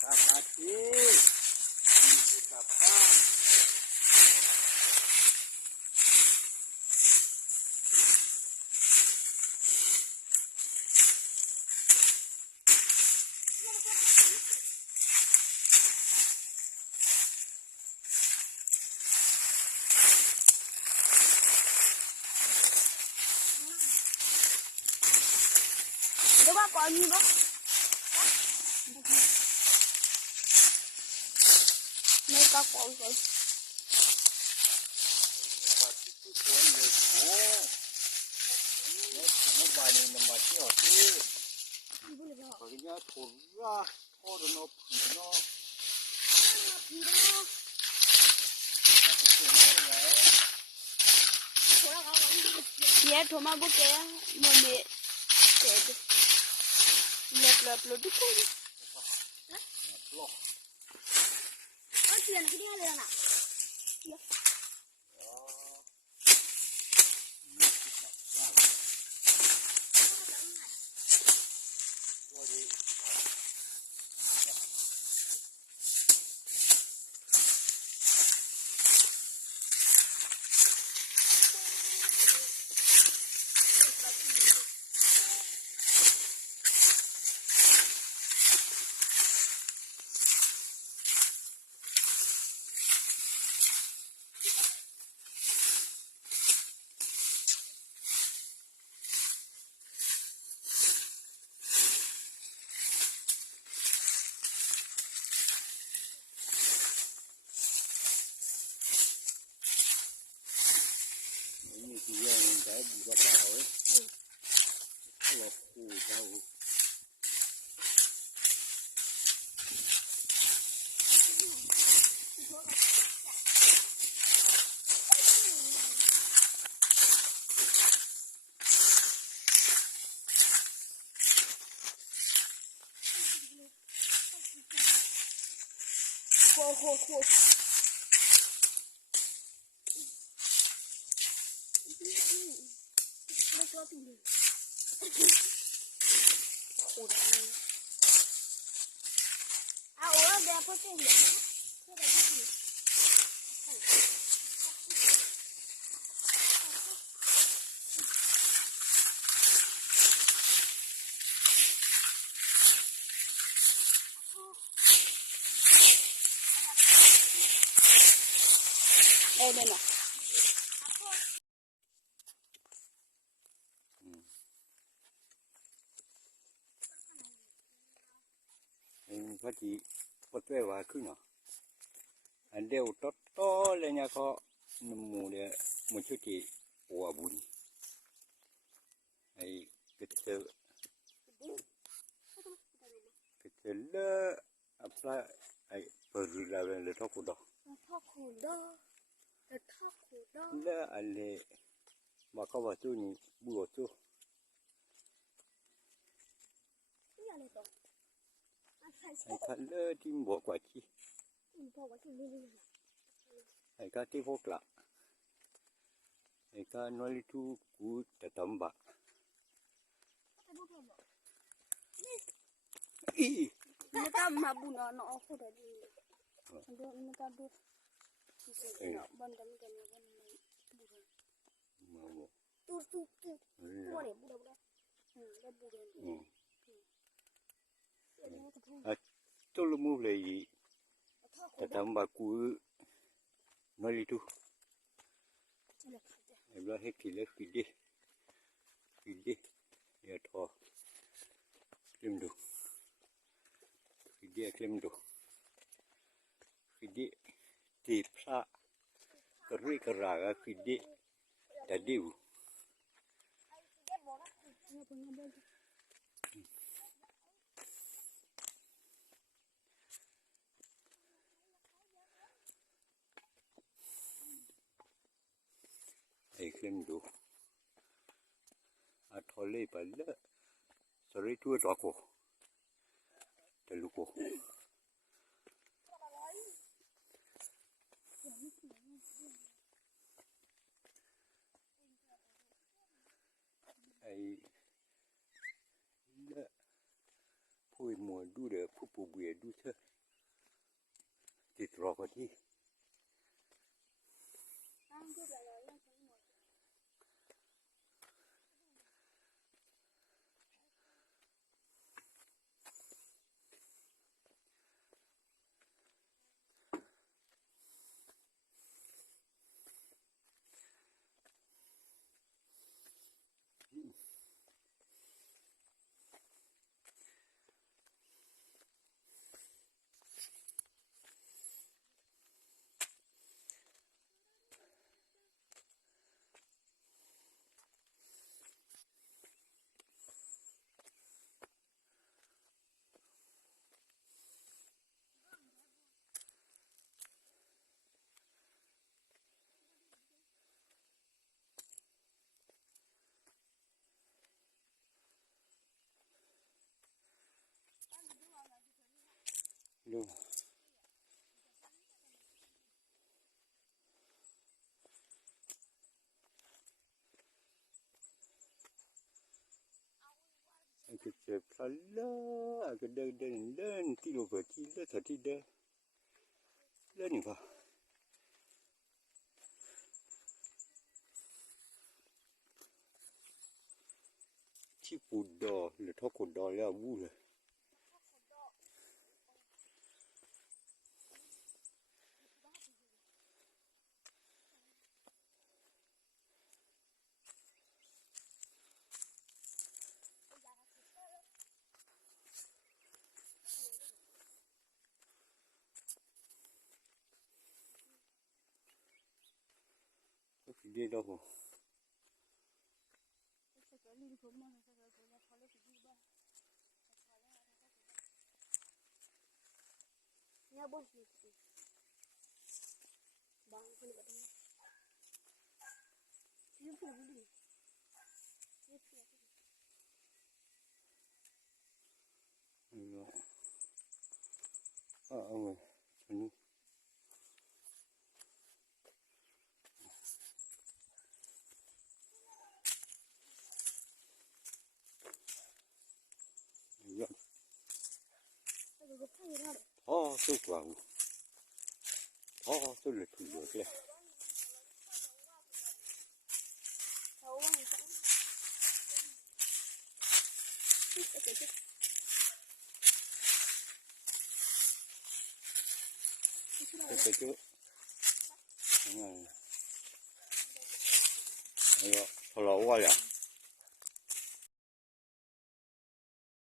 ทำอาชีพกลับบ้านเดี๋ยวว่าก่อนมีบ่ไม่ก็ก่อนเลยว่าที่ผู้คนเลยโอ้เนี่ยเมื่อวานนี้มันมาเที่ยวที่เขาเนี่ยถูกว่าพ่อโดนผีเนาะเนี่ยโทรมาบุกแกมันมีเด็ดเล็บดูคุยเอาเสียงที่นี่เลยนะนี่คือเรื่องแต่บุกเจ้าเอ้ยหลอกคู่เจ้าโค้ไม่ชอบเลยขุดเอาเดี๋ยวพ่อจะเห็นเพื่ออะไรดีเนี่ยนะพอดีพอตัวว่าขึ้นเนาะอันเดียวโตเลยเนี่ยเขาหนุ่มหมูเนี่ยมันชุดที่หัวบุญไอ้ก็จะเลอะอับละไอ้เปิดรูแล้วเลยท้อกูดอเลอะอันเลยมาเขาว่าตู้นี้บัวตู้ไอ้คันเลอะที่บัวกว่าที่ไอ้ก็ที่พวกละไอ้ก็นวลิทูกูจะทำบะอี ไม่ต้องมาบุญเอาเอาคนเดียวเดี๋ยวไม่ต้องดูบันดาลกันนะบันดาลตู้ตัวเนี่ยบุญแล้วบุญตัวลูกมูเลยจะทำบะกูนวลิทูไอ้บ้าเฮกิเลฟิดีอย่าท้อคลิมดูฟิดีคลิมดูฟิดีตีพระกระรีกระรากฟิดีแต่ดิวไอ้คลิมดูอาทอเล่ไปเลยสริตัวรักโอแต่ลูกโอไอ้เลอะพ phui mùa đu để phu bù bìa đu thơ thịt rò vào đi luôn cái chè phá lá cái đơn đơn đơn tí đồ vợ tí lá thật tí đơn đơn nhỉ vào chi phụ đỏ là thóc cột đỏ là vu rồi đi đâu rồi Ya bos ni. Bang pun dekat ni. Ini pun beli. rồi ông ơi anh tôi vào tôi lật được lên cái chứ rồi thôi lỗ qua rồi